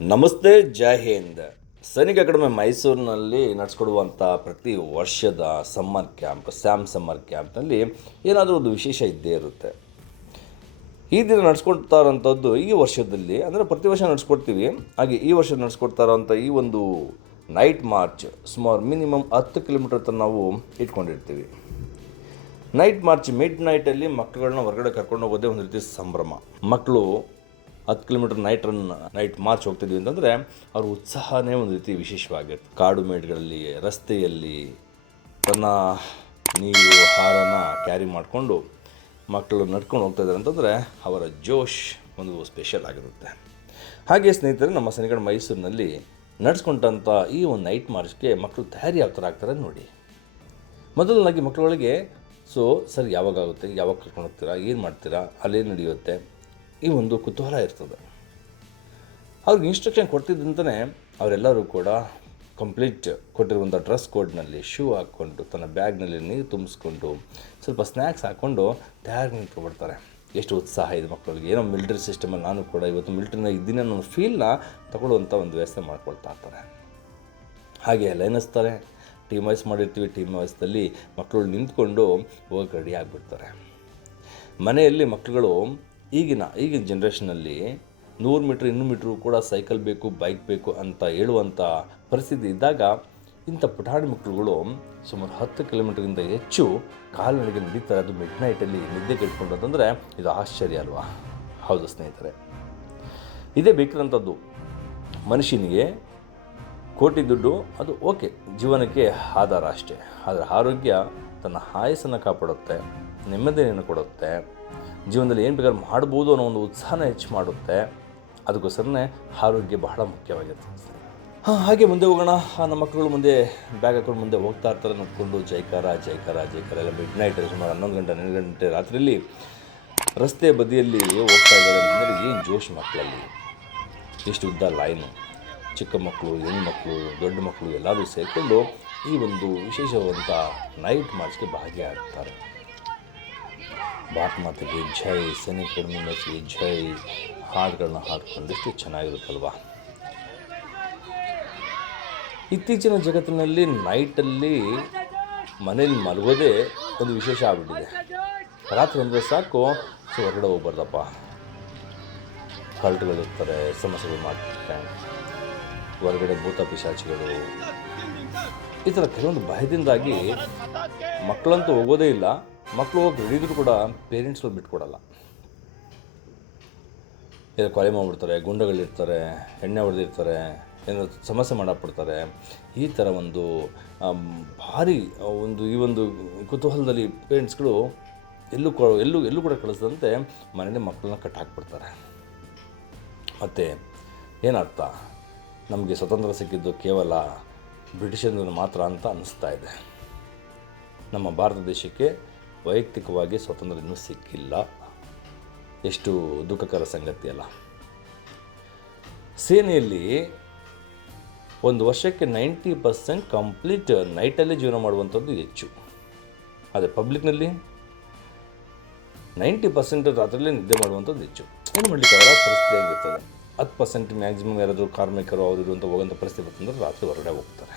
ನಮಸ್ತೆ, ಜೈ ಹಿಂದ್. ಸೈನಿಕ ಅಕಾಡೆಮಿ ಮೈಸೂರಿನಲ್ಲಿ ನಡೆಸ್ಕೊಡುವಂಥ ಪ್ರತಿ ವರ್ಷದ ಸಮ್ಮರ್ ಕ್ಯಾಂಪ್, ಸಮ್ಮರ್ ಕ್ಯಾಂಪ್ನಲ್ಲಿ ಏನಾದರೂ ಒಂದು ವಿಶೇಷ ಇದ್ದೇ ಇರುತ್ತೆ. ಈ ದಿನ ನಡೆಸ್ಕೊಡ್ತಾ ಇರೋಂಥದ್ದು ಈ ವರ್ಷದಲ್ಲಿ, ಅಂದರೆ ಪ್ರತಿ ವರ್ಷ ನಡೆಸ್ಕೊಡ್ತೀವಿ. ಹಾಗೆ ಈ ವರ್ಷ ನಡೆಸ್ಕೊಡ್ತಾ ಇರೋಂಥ ಈ ಒಂದು ನೈಟ್ ಮಾರ್ಚ್ ಸುಮಾರು ಮಿನಿಮಮ್ 10 ಕಿಲೋಮೀಟರ್ ಹತ್ರ ನಾವು ಇಟ್ಕೊಂಡಿರ್ತೀವಿ. ನೈಟ್ ಮಾರ್ಚ್ ಮಿಡ್ ನೈಟಲ್ಲಿ ಮಕ್ಕಳುಗಳನ್ನ ಹೊರಗಡೆ ಕರ್ಕೊಂಡು ಹೋಗೋದೇ ಒಂದು ರೀತಿ ಸಂಭ್ರಮ. ಮಕ್ಕಳು 10 ಕಿಲೋಮೀಟರ್ ನೈಟ್ ಮಾರ್ಚ್ ಹೋಗ್ತಿದ್ವಿ ಅಂತಂದರೆ ಅವ್ರ ಉತ್ಸಾಹನೇ ಒಂದು ರೀತಿ ವಿಶೇಷವಾಗಿರುತ್ತೆ. ಕಾಡು ಮೇಡುಗಳಲ್ಲಿ, ರಸ್ತೆಯಲ್ಲಿ ತನ್ನ ನೀರು ಹಾರನ ಕ್ಯಾರಿ ಮಾಡಿಕೊಂಡು ಮಕ್ಕಳು ನಡ್ಕೊಂಡು ಹೋಗ್ತಾಯಿದ್ದಾರೆ ಅಂತಂದರೆ ಅವರ ಜೋಶ್ ಒಂದು ಸ್ಪೆಷಲ್ ಆಗಿರುತ್ತೆ. ಹಾಗೆ ಸ್ನೇಹಿತರೆ, ನಮ್ಮ ಸನಿಗಡ ಮೈಸೂರಿನಲ್ಲಿ ನಡೆಸ್ಕೊಂಡಂಥ ಈ ಒಂದು ನೈಟ್ ಮಾರ್ಚ್ಗೆ ಮಕ್ಕಳು ತಯಾರಿ ಯಾವ ಥರ ಆಗ್ತಾರೆ ನೋಡಿ. ಮೊದಲನಾಗಿ ಮಕ್ಕಳೊಳಗೆ ಸರ್ ಯಾವಾಗ ಆಗುತ್ತೆ, ಯಾವಾಗ ಕರ್ಕೊಂಡು ಹೋಗ್ತೀರಾ, ಏನು ಮಾಡ್ತೀರಾ, ಅಲ್ಲೇನು ನಡೆಯುತ್ತೆ, ಈ ಒಂದು ಕುತೂಹಲ ಇರ್ತದೆ. ಅವ್ರಿಗೆ ಇನ್ಸ್ಟ್ರಕ್ಷನ್ ಕೊಡ್ತಿದ್ದಂತಲೇ ಅವರೆಲ್ಲರೂ ಕೂಡ ಕಂಪ್ಲೀಟ್ ಕೊಟ್ಟಿರುವಂಥ ಡ್ರೆಸ್ ಕೋಡ್ನಲ್ಲಿ ಶೂ ಹಾಕ್ಕೊಂಡು, ತನ್ನ ಬ್ಯಾಗ್ನಲ್ಲಿ ನೀರು ತುಂಬಿಸ್ಕೊಂಡು, ಸ್ವಲ್ಪ ಸ್ನ್ಯಾಕ್ಸ್ ಹಾಕ್ಕೊಂಡು ತಯಾರಿ ನಿಂತ್ಕೊಬಿಡ್ತಾರೆ. ಎಷ್ಟು ಉತ್ಸಾಹ ಇದೆ ಮಕ್ಕಳಿಗೆ. ಏನೋ ಮಿಲಿಟರಿ ಸಿಸ್ಟಮಲ್ಲಿ ನಾನು ಕೂಡ ಇವತ್ತು ಮಿಲಿಟರಿನ ಇದ್ದೀನಿ ಅನ್ನೋ ಫೀಲ್ನ ತಗೊಳ್ಳುವಂಥ ಒಂದು ವ್ಯವಸ್ಥೆ ಮಾಡ್ಕೊಳ್ತಾ ಇರ್ತಾರೆ. ಹಾಗೆ ಲೈನಿಸ್ತಾರೆ. ಟೀಮ್ ವೈಸ್ ಮಾಡಿರ್ತೀವಿ. ಟೀಮ್ ವೈಸ್ದಲ್ಲಿ ಮಕ್ಕಳು ನಿಂತ್ಕೊಂಡು ಹೋಗಕ್ಕೆ ರೆಡಿ ಆಗಿಬಿಡ್ತಾರೆ. ಮನೆಯಲ್ಲಿ ಮಕ್ಕಳುಗಳು ಈಗಿನ ಜನ್ರೇಷನಲ್ಲಿ 100 ಮೀಟ್ರ್ 200 ಮೀಟ್ರು ಕೂಡ ಸೈಕಲ್ ಬೇಕು, ಬೈಕ್ ಬೇಕು ಅಂತ ಹೇಳುವಂಥ ಪರಿಸ್ಥಿತಿ ಇದ್ದಾಗ ಇಂಥ ಪುಟಾಣಿ ಮಕ್ಕಳುಗಳು ಸುಮಾರು 10 ಕಿಲೋಮೀಟ್ರಿಂದ ಹೆಚ್ಚು ಕಾಲ್ನಡಿಗೆ ನಡೀತಾರೆ. ಅದು ಮಿಡ್ ನೈಟಲ್ಲಿ ನಿದ್ದೆ ಕೆಟ್ಕೊಂಡು ಅಂತಂದರೆ ಇದು ಆಶ್ಚರ್ಯ ಅಲ್ವಾ? ಹೌದು ಸ್ನೇಹಿತರೆ, ಇದೇ ಬೇಕಿರೋಂಥದ್ದು ಮನುಷ್ಯನಿಗೆ. ಕೋಟಿ ದುಡ್ಡು ಅದು ಓಕೆ, ಜೀವನಕ್ಕೆ ಆಧಾರ ಅಷ್ಟೇ. ಆದರೆ ಆರೋಗ್ಯ ತನ್ನ ಆಯಸ್ಸನ್ನು ಕಾಪಾಡುತ್ತೆ, ನೆಮ್ಮದಿಯನ್ನು ಕೊಡುತ್ತೆ, ಜೀವನದಲ್ಲಿ ಏನು ಬೇಕಾದ್ರೂ ಮಾಡ್ಬೋದು ಅನ್ನೋ ಒಂದು ಉತ್ಸಾಹನ ಹೆಚ್ಚು ಮಾಡುತ್ತೆ. ಅದಕ್ಕೋಸ್ಕರನೇ ಆರೋಗ್ಯ ಬಹಳ ಮುಖ್ಯವಾಗಿರ್ತದೆ. ಹಾಗೆ ಮುಂದೆ ಹೋಗೋಣ. ನಮ್ಮ ಮಕ್ಕಳು ಮುಂದೆ ಬ್ಯಾಗ್ ಹಾಕೊಂಡು ಮುಂದೆ ಹೋಗ್ತಾ ಇರ್ತಾರೆ, ನೋಡಿಕೊಂಡು ಜೈಕಾರ ಎಲ್ಲ ಮಿಡ್ ನೈಟಲ್ಲಿ ಸುಮಾರು 11 ಗಂಟೆ 12 ಗಂಟೆ ರಾತ್ರಿಯಲ್ಲಿ ರಸ್ತೆ ಬದಿಯಲ್ಲಿ ಹೋಗ್ತಾ ಇದ್ದಾರೆ. ಅಂದರೆ ಏನು ಜೋಶ್ ಮಕ್ಕಳಲ್ಲಿ, ಎಷ್ಟು ಉದ್ದ ಲೈನು. ಚಿಕ್ಕ ಮಕ್ಕಳು, ಹೆಣ್ಮಕ್ಳು, ದೊಡ್ಡ ಮಕ್ಕಳು ಎಲ್ಲರೂ ಸೇರಿಕೊಂಡು ಈ ಒಂದು ವಿಶೇಷವಾದಂಥ ನೈಟ್ ಮಾರ್ಚ್ಗೆ ಭಾಗಿಯಾಗ್ತಾರೆ. ಭಾರತ ಮಾತೆಗೆ ಜೈ, ಸೈನಿಕ ಅಕಾಡೆಮಿ ಮೈಸೂರಿಗೆ ಜೈ ಹಾಡುಗಳನ್ನ ಹಾಡ್ಕೊಂಡು ಎಷ್ಟು ಚೆನ್ನಾಗಿರುತ್ತಲ್ವ. ಇತ್ತೀಚಿನ ಜಗತ್ತಿನಲ್ಲಿ ನೈಟಲ್ಲಿ ಮನೇಲಿ ಮಲಗೋದೇ ಒಂದು ವಿಶೇಷ ಆಗಿಬಿಟ್ಟಿದೆ. ರಾತ್ರಿ ಅಂದರೆ ಸಾಕು, ಹೊರಗಡೆ ಹೋಗ್ಬಾರ್ದಪ್ಪ, ಕಳ್ಳರುಗಳಿರ್ತಾರೆ, ಸಮಸ್ಯೆಗಳು ಮಾಡ್ತಾರೆ, ಹೊರಗಡೆ ಭೂತ ಪಿಶಾಚಿಗಳು, ಈ ಥರ ಕೆಲವೊಂದು ಭಯದಿಂದಾಗಿ ಮಕ್ಕಳಂತೂ ಹೋಗೋದೇ ಇಲ್ಲ. ಮಕ್ಕಳು ಹೋಗಿ ಹಿಡಿದ್ರು ಕೂಡ ಪೇರೆಂಟ್ಸ್ಗಳು ಬಿಟ್ಕೊಡಲ್ಲ. ಏನೋ ಕೊಲೆ ಮಾಡಿಬಿಡ್ತಾರೆ, ಗುಂಡಗಳಿರ್ತಾರೆ, ಎಣ್ಣೆ ಹೊಡೆದಿರ್ತಾರೆ, ಏನೋ ಸಮಸ್ಯೆ ಮಾಡಾಕ್ಬಿಡ್ತಾರೆ. ಈ ಥರ ಒಂದು ಭಾರಿ ಈ ಒಂದು ಕುತೂಹಲದಲ್ಲಿ ಪೇರೆಂಟ್ಸ್ಗಳು ಎಲ್ಲೂ ಕೂಡ ಕಳಿಸದಂತೆ ಮನೇಲಿ ಮಕ್ಕಳನ್ನ ಕಟ್ಟಾಕ್ಬಿಡ್ತಾರೆ. ಮತ್ತು ಏನರ್ಥ, ನಮಗೆ ಸ್ವತಂತ್ರ ಸಿಕ್ಕಿದ್ದು ಕೇವಲ ಬ್ರಿಟಿಷರಿಂದ ಮಾತ್ರ ಅಂತ ಅನ್ನಿಸ್ತಾ ಇದೆ. ನಮ್ಮ ಭಾರತ ದೇಶಕ್ಕೆ ವೈಯಕ್ತಿಕವಾಗಿ ಸ್ವಾತಂತ್ರ್ಯ ಇನ್ನೂ ಸಿಕ್ಕಿಲ್ಲ. ಎಷ್ಟು ದುಃಖಕರ ಸಂಗತಿ ಅಲ್ಲ. ಸೇನೆಯಲ್ಲಿ ಒಂದು ವರ್ಷಕ್ಕೆ 90% ಕಂಪ್ಲೀಟ್ ನೈಟಲ್ಲೇ ಜೀವನ ಮಾಡುವಂಥದ್ದು ಹೆಚ್ಚು. ಅದೇ ಪಬ್ಲಿಕ್ನಲ್ಲಿ 90% ರಾತ್ರಿಯಲ್ಲೇ ನಿದ್ದೆ ಮಾಡುವಂಥದ್ದು ಹೆಚ್ಚು. ಏನು ಮಾಡಲಿಕ್ಕಾಗಲ್ಲ, ಪರಿಸ್ಥಿತಿ ಆಗಿರ್ತದೆ. 10% ಮ್ಯಾಕ್ಸಿಮಮ್ ಯಾರಾದರೂ ಕಾರ್ಮಿಕರು ಅವರು ಇರುವಂಥ ಹೋಗೋಂಥ ಪರಿಸ್ಥಿತಿ ಬರ್ತಂದ್ರೆ ರಾತ್ರಿ ಹೊರಗಡೆ ಹೋಗ್ತಾರೆ.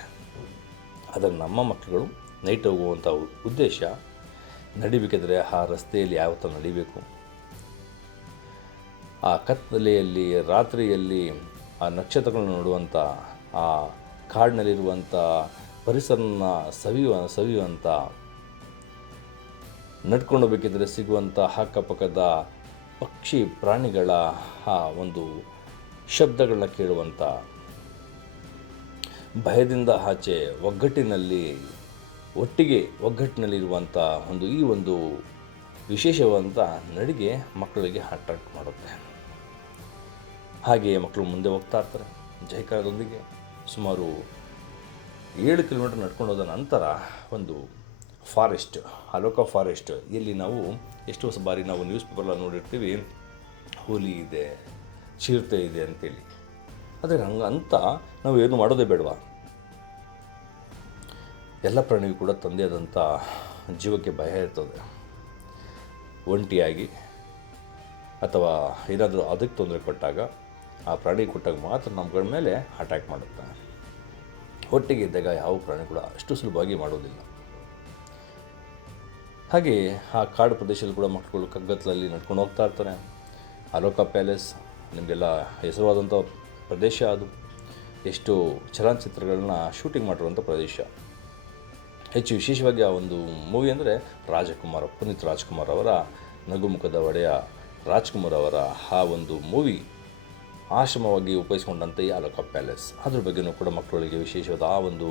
ಆದರೆ ನಮ್ಮ ಮಕ್ಕಳು ನೈಟ್ ಹೋಗುವಂಥ ಉದ್ದೇಶ, ನಡಿಬೇಕಿದ್ರೆ ಆ ರಸ್ತೆಯಲ್ಲಿ ಯಾವ ಥರ ನಡಿಬೇಕು, ಆ ಕತ್ತಲೆಯಲ್ಲಿ ರಾತ್ರಿಯಲ್ಲಿ ಆ ನಕ್ಷತ್ರಗಳನ್ನು ನೋಡುವಂಥ, ಆ ಕಾಡಿನಲ್ಲಿರುವಂಥ ಪರಿಸರನ ಸವಿಯುವಂಥ, ನಡ್ಕೊಂಡು ಹೋಗಬೇಕಿದ್ರೆ ಸಿಗುವಂಥ ಅಕ್ಕಪಕ್ಕದ ಪಕ್ಷಿ ಪ್ರಾಣಿಗಳ ಆ ಒಂದು ಶಬ್ದಗಳನ್ನ ಕೇಳುವಂಥ, ಭಯದಿಂದ ಆಚೆ ಒಗ್ಗಟ್ಟಿನಲ್ಲಿರುವಂಥ ಈ ಒಂದು ವಿಶೇಷವಾದಂಥ ನಡಿಗೆ ಮಕ್ಕಳಿಗೆ ಅಟ್ರಾಕ್ಟ್ ಮಾಡುತ್ತೆ. ಹಾಗೆಯೇ ಮಕ್ಕಳು ಮುಂದೆ ಹೋಗ್ತಾ ಇರ್ತಾರೆ ಜೈಕಾರದೊಂದಿಗೆ. ಸುಮಾರು 7 ಕಿಲೋಮೀಟರ್ ನಡ್ಕೊಂಡು ಹೋದ ನಂತರ ಒಂದು ಫಾರೆಸ್ಟ್, ಅಲೋಕ ಫಾರೆಸ್ಟ್, ಎಲ್ಲಿ ನಾವು ಎಷ್ಟೋ ಬಾರಿ ನಾವು ನ್ಯೂಸ್ ಪೇಪರಲ್ಲಿ ನೋಡಿರ್ತೀವಿ, ಹುಲಿ ಇದೆ, ಚಿರತೆ ಇದೆ ಅಂತೇಳಿ. ಆದರೆ ಹಂಗಂತ ನಾವು ಏನು ಮಾಡೋದೇ ಬೇಡವಾ? ಎಲ್ಲ ಪ್ರಾಣಿಗೂ ಕೂಡ ತಂದೆಯಾದಂಥ ಜೀವಕ್ಕೆ ಭಯ ಇರ್ತದೆ. ಒಂಟಿಯಾಗಿ ಅಥವಾ ಏನಾದರೂ ಅದಕ್ಕೆ ತೊಂದರೆ ಕೊಟ್ಟಾಗ ಆ ಪ್ರಾಣಿ ಕೊಟ್ಟಾಗ ಮಾತ್ರ ನಮ್ಗಳ ಮೇಲೆ ಅಟ್ಯಾಕ್ ಮಾಡುತ್ತೆ. ಒಟ್ಟಿಗೆ ಇದ್ದಾಗ ಯಾವ ಪ್ರಾಣಿ ಕೂಡ ಅಷ್ಟು ಸುಲಭವಾಗಿ ಮಾಡೋದಿಲ್ಲ. ಹಾಗೆ ಆ ಕಾಡು ಪ್ರದೇಶದಲ್ಲಿ ಕೂಡ ಮಕ್ಕಳು ಕಗ್ಗತ್ತಲಲ್ಲಿ ನಡ್ಕೊಂಡು ಹೋಗ್ತಾ ಇರ್ತಾರೆ. ಅಲೋಕ ಪ್ಯಾಲೇಸ್ ನಿಮಗೆಲ್ಲ ಹೆಸರುವಾದಂಥ ಪ್ರದೇಶ. ಅದು ಎಷ್ಟು ಚಲನಚಿತ್ರಗಳನ್ನ ಶೂಟಿಂಗ್ ಮಾಡಿರುವಂಥ ಪ್ರದೇಶ. ಹೆಚ್ಚು ವಿಶೇಷವಾಗಿ ಆ ಒಂದು ಮೂವಿ ಅಂದರೆ ಪುನೀತ್ ರಾಜ್ಕುಮಾರ್ ಅವರ ನಗುಮುಖದ ಒಡೆಯ ರಾಜ್ಕುಮಾರ್ ಅವರ ಆ ಒಂದು ಮೂವಿ ಆಶ್ರಮವಾಗಿ ಉಪಯೋಗಿಸ್ಕೊಂಡಂಥ ಈ ಅಲೋಕ ಪ್ಯಾಲೇಸ್, ಅದ್ರ ಬಗ್ಗೆಯೂ ಕೂಡ ಮಕ್ಕಳಿಗೆ ವಿಶೇಷವಾದ ಆ ಒಂದು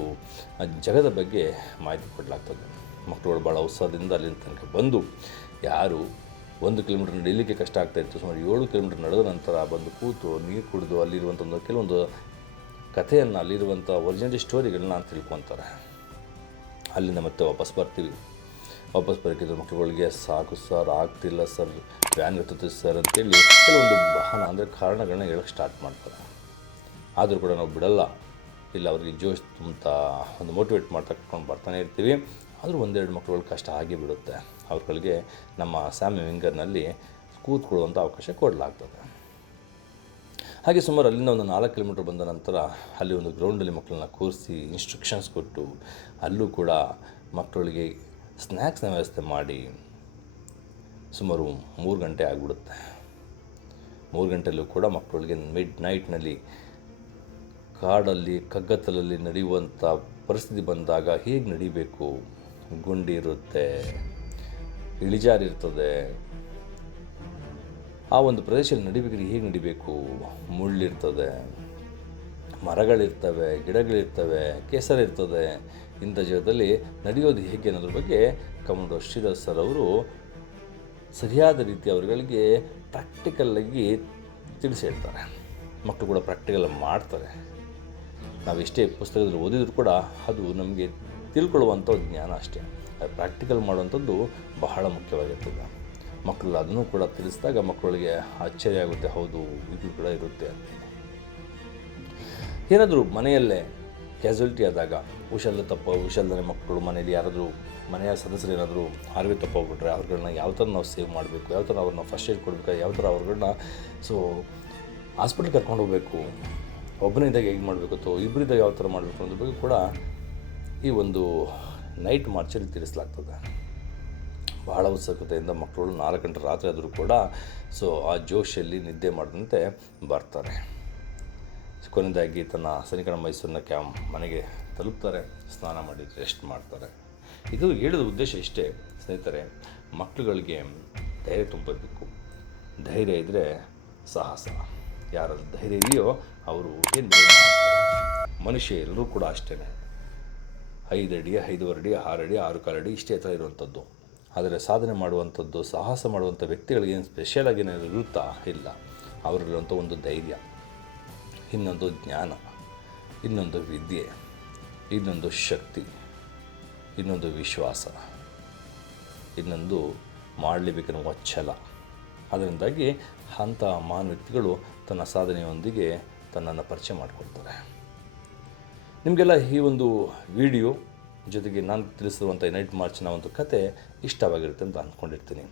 ಜಗದ ಬಗ್ಗೆ ಮಾಹಿತಿ ಕೊಡಲಾಗ್ತದೆ. ಮಕ್ಕಳುಗಳು ಭಾಳ ಉತ್ಸಾಹದಿಂದ ಅಲ್ಲಿ ತನಕ ಬಂದು, ಯಾರು 1 ಕಿಲೋಮೀಟರ್ ನಡೀಲಿಕ್ಕೆ ಕಷ್ಟ ಆಗ್ತಾಯಿತ್ತು, ಸುಮಾರು 7 ಕಿಲೋಮೀಟರ್ ನಡೆದ ನಂತರ ಬಂದು ಕೂತು ನೀರು ಕುಡಿದು ಅಲ್ಲಿರುವಂಥ ಕೆಲವೊಂದು ಕಥೆಯನ್ನು, ಅಲ್ಲಿರುವಂಥ ಒರಿಜಿನಲ್ ಸ್ಟೋರಿಗಳನ್ನ ತಿಳ್ಕೊತಾರೆ. ಅಲ್ಲಿಂದ ಮತ್ತೆ ವಾಪಸ್ ಬರೋಕ್ಕಿದ್ರು ಮಕ್ಕಳುಗಳಿಗೆ ಸಾಕು ಸರ್, ಆಗ್ತಿಲ್ಲ ಸರ್, ವ್ಯಾನ್ ಇರ್ತದೆ ಸರ್ ಅಂತೇಳಿ ಕೆಲವೊಂದು ವಾಹನ ಅಂದರೆ ಕಾರಣಗಳನ್ನ ಹೇಳೋಕ್ಕೆ ಸ್ಟಾರ್ಟ್ ಮಾಡ್ತಾರೆ. ಆದರೂ ಕೂಡ ನಾವು ಬಿಡಲ್ಲ, ಇಲ್ಲ ಅವ್ರಿಗೆ ಜೋಶ್ ತುಂಬ ಒಂದು ಮೋಟಿವೇಟ್ ಮಾಡ್ತಾ ಕರ್ಕೊಂಡು ಬರ್ತಾನೆ ಇರ್ತೀವಿ. ಆದರೂ 1-2 ಮಕ್ಕಳುಗಳು ಕಷ್ಟ ಆಗಿ ಬಿಡುತ್ತೆ. ಅವ್ರುಗಳಿಗೆ ನಮ್ಮ ಸ್ಯಾಮ್ ವಿಂಗರ್ನಲ್ಲಿ ಕೂತ್ಕೊಳ್ಳುವಂಥ ಅವಕಾಶ ಕೊಡಲಾಗ್ತದೆ. ಹಾಗೆ ಸುಮಾರು ಅಲ್ಲಿಂದ ಒಂದು 4 ಕಿಲೋಮೀಟರ್ ಬಂದ ನಂತರ ಅಲ್ಲಿ ಒಂದು ಗ್ರೌಂಡಲ್ಲಿ ಮಕ್ಕಳನ್ನ ಕೂರಿಸಿ ಇನ್ಸ್ಟ್ರಕ್ಷನ್ಸ್ ಕೊಟ್ಟು, ಅಲ್ಲೂ ಕೂಡ ಮಕ್ಕಳಿಗೆ ಸ್ನ್ಯಾಕ್ಸ್ನ ವ್ಯವಸ್ಥೆ ಮಾಡಿ ಸುಮಾರು 3 ಗಂಟೆ ಆಗಿಬಿಡುತ್ತೆ. 3 ಗಂಟೆಯಲ್ಲೂ ಕೂಡ ಮಕ್ಕಳಿಗೆ ಮಿಡ್ ನೈಟ್ನಲ್ಲಿ ಕಾಡಲ್ಲಿ ಕಗ್ಗತ್ತಲಲ್ಲಿ ನಡೆಯುವಂಥ ಪರಿಸ್ಥಿತಿ ಬಂದಾಗ ಹೇಗೆ ನಡಿಬೇಕು, ಗುಂಡಿ ಇರುತ್ತೆ, ಇಳಿಜಾರಿರ್ತದೆ, ಆ ಒಂದು ಪ್ರದೇಶದಲ್ಲಿ ನಡಿಬೇಕಾದ್ರೆ ಹೇಗೆ ನಡಿಬೇಕು, ಮುಳ್ಳಿರ್ತದೆ, ಮರಗಳಿರ್ತವೆ, ಗಿಡಗಳಿರ್ತವೆ, ಕೆಸರಿರ್ತದೆ, ಇಂಥ ಜಾಗದಲ್ಲಿ ನಡೆಯೋದು ಹೇಗೆ ಅನ್ನೋದ್ರ ಬಗ್ಗೆ ಕಮಾಂಡರ್ ಶ್ರೀಧರ್ ಸರ್ ಅವರು ಸರಿಯಾದ ರೀತಿ ಅವರುಗಳಿಗೆ ಪ್ರಾಕ್ಟಿಕಲ್ಲಾಗಿ ತಿಳಿಸಿ ಹೇಳ್ತಾರೆ. ಮಕ್ಕಳು ಕೂಡ ಪ್ರಾಕ್ಟಿಕಲ್ ಮಾಡ್ತಾರೆ. ನಾವು ಎಷ್ಟೇ ಪುಸ್ತಕದಲ್ಲಿ ಓದಿದರೂ ಕೂಡ ಅದು ನಮಗೆ ತಿಳ್ಕೊಳ್ಳುವಂಥ ಜ್ಞಾನ ಅಷ್ಟೇ. ಪ್ರಾಕ್ಟಿಕಲ್ ಮಾಡುವಂಥದ್ದು ಬಹಳ ಮುಖ್ಯವಾಗಿರ್ತದೆ. ಮಕ್ಕಳು ಅದನ್ನು ಕೂಡ ತಿಳಿಸಿದಾಗ ಮಕ್ಕಳಿಗೆ ಆಶ್ಚರ್ಯ ಆಗುತ್ತೆ, ಹೌದು ಇದು ಕೂಡ ಇರುತ್ತೆ ಅಂತ. ಏನಾದರೂ ಮನೆಯಲ್ಲೇ ಕ್ಯಾಸುಯಾಲಿಟಿ ಆದಾಗ ಹುಷಾರಿಲ್ಲದೆ ಮಕ್ಕಳು ಮನೇಲಿ ಯಾರಾದರೂ ಮನೆಯ ಸದಸ್ಯರು ಏನಾದರೂ ಆರೋಗ್ಯ ತಪ್ಪೋಗ್ಬಿಟ್ರೆ ಅವ್ರುಗಳನ್ನ ಯಾವ ಥರ ನಾವು ಸೇವ್ ಮಾಡಬೇಕು, ಯಾವ ಥರ ಅವ್ರನ್ನ ಫಸ್ಟ್ ಏಡ್ ಕೊಡಬೇಕು, ಯಾವ ಥರ ಅವ್ರುಗಳನ್ನ ಹಾಸ್ಪಿಟ್ಲ್ ಕರ್ಕೊಂಡು ಹೋಗಬೇಕು, ಒಬ್ಬನಿದ್ದಾಗ ಹೇಗೆ ಮಾಡಬೇಕು ಅಥವಾ ಇಬ್ಬರಿದ್ದಾಗ ಯಾವ ಥರ ಮಾಡಬೇಕು ಅನ್ನೋದ್ರ ಬಗ್ಗೆ ಕೂಡ ಈ ಒಂದು ನೈಟ್ ಮಾರ್ಚಲ್ಲಿ ತಿಳಿಸಲಾಗ್ತದೆ. ಬಹಳ ಉತ್ಸುಕತೆಯಿಂದ ಮಕ್ಕಳು 4 ಗಂಟೆ ರಾತ್ರಿ ಆದರೂ ಕೂಡ ಆ ಜೋಶಲ್ಲಿ ನಿದ್ದೆ ಮಾಡದಂತೆ ಬರ್ತಾರೆ. ಕೊನೆಯದಾಗಿ ತನ್ನ ಸನಿಕಣ ಮೈಸೂರಿನ ಮನೆಗೆ ತಲುಪ್ತಾರೆ, ಸ್ನಾನ ಮಾಡಿ ರೆಸ್ಟ್ ಮಾಡ್ತಾರೆ. ಇದು ಹೇಳಿದ ಉದ್ದೇಶ ಇಷ್ಟೇ ಸ್ನೇಹಿತರೆ, ಮಕ್ಕಳುಗಳಿಗೆ ಧೈರ್ಯ ತುಂಬಬೇಕು. ಧೈರ್ಯ ಇದ್ದರೆ ಸಾಹಸ. ಯಾರಲ್ಲಿ ಧೈರ್ಯ ಇದೆಯೋ ಅವರು ಏನು ಮಾಡ್ತಾರೆ. ಮನುಷ್ಯ ಎಲ್ಲರೂ ಕೂಡ ಅಷ್ಟೇ, 5 ಅಡಿ 5.5 ಅಡಿ 6 ಅಡಿ 6 ಕಾಲು ಅಡಿ ಇಷ್ಟೇ ಎತ್ತರ ಇರುವಂಥದ್ದು. ಆದರೆ ಸಾಧನೆ ಮಾಡುವಂಥದ್ದು, ಸಾಹಸ ಮಾಡುವಂಥ ವ್ಯಕ್ತಿಗಳಿಗೆ ಏನು ಸ್ಪೆಷಲಾಗಿ ಏನಾದರೂ ಇರುತ್ತಾ? ಇಲ್ಲ. ಅವರಲ್ಲಿರುವಂಥ ಒಂದು ಧೈರ್ಯ, ಇನ್ನೊಂದು ಜ್ಞಾನ, ಇನ್ನೊಂದು ವಿದ್ಯೆ, ಇನ್ನೊಂದು ಶಕ್ತಿ, ಇನ್ನೊಂದು ವಿಶ್ವಾಸ, ಇನ್ನೊಂದು ಮಾಡಲೇಬೇಕೆನ್ನುವ ಛಲ. ಅದರಿಂದಾಗಿ ಅಂಥ ಮಹಾನ್ ವ್ಯಕ್ತಿಗಳು ತನ್ನ ಸಾಧನೆಯೊಂದಿಗೆ ತನ್ನನ್ನು ಪರಿಚಯ ಮಾಡಿಕೊಳ್ತಾರೆ. ನಿಮಗೆಲ್ಲ ಈ ಒಂದು ವಿಡಿಯೋ ಜೊತೆಗೆ ನಾನು ತಿಳಿಸಿರುವಂಥ ನೈಟ್ ಮಾರ್ಚ್ನ ಒಂದು ಕತೆ ಇಷ್ಟವಾಗಿರುತ್ತೆ ಅಂತ ಅಂದ್ಕೊಂಡಿರ್ತೀನಿ.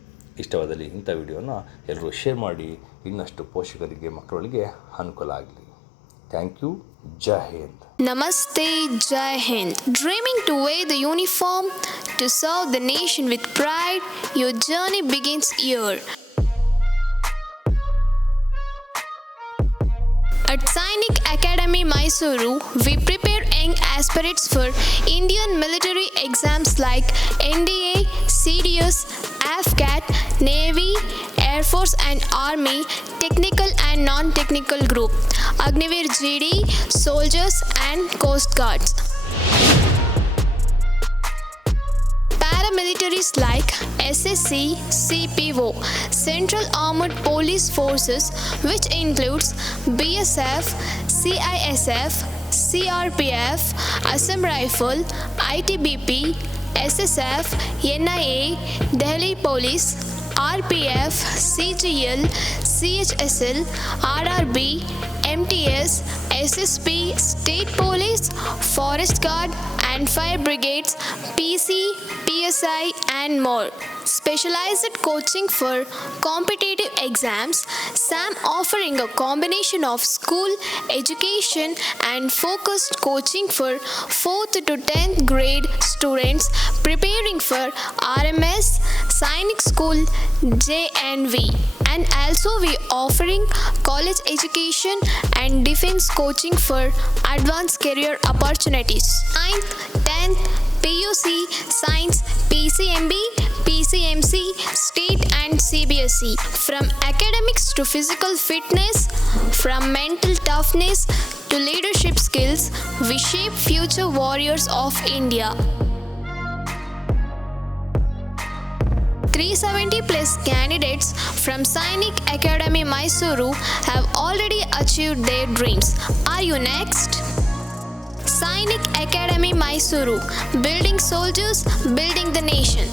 ಇಷ್ಟವಾದಲ್ಲಿ ಇಂಥ ವಿಡಿಯೋನ ಎಲ್ಲರೂ ಶೇರ್ ಮಾಡಿ, ಇನ್ನಷ್ಟು ಪೋಷಕರಿಗೆ ಮಕ್ಕಳಿಗೆ ಅನುಕೂಲ ಆಗಲಿ. Thank you. ಜೈ ಹಿಂದ್. Namaste, Jai Hind. Dreaming to wear the uniform to serve the nation with pride, your journey begins here. At Sainik Academy, Mysuru, we prepare young aspirants for Indian military exams like NDA, CDS, AFCAT, Navy, Air Force and Army, technical and non-technical group, Agniveer GD, soldiers and Coast Guards. Paramilitaries like SSC, CPO, Central Armed Police Forces, which includes BSF, CISF, CRPF, Assam Rifle, ITBP, SSF, NIA, Delhi Police, RPF, CGL, CHSL, RRB, MTS, SSP, State Police, Forest Guard and Fire Brigades, PC, PSI and more. specialized coaching for competitive exams. SAM offering a combination of school education and focused coaching for 4th to 10th grade students preparing for RMS, Sainik School, JNV. And also we offering college education and defense coaching for advanced career opportunities. 9th, 10th, PUC, Science, PCMB, PCMC, State and CBSE. From academics to physical fitness, from mental toughness to leadership skills, we shape future warriors of India. 370 plus candidates from Sainik Academy Mysuru have already achieved their dreams. Are you next? Sainik Academy Mysuru, building soldiers, building the nation.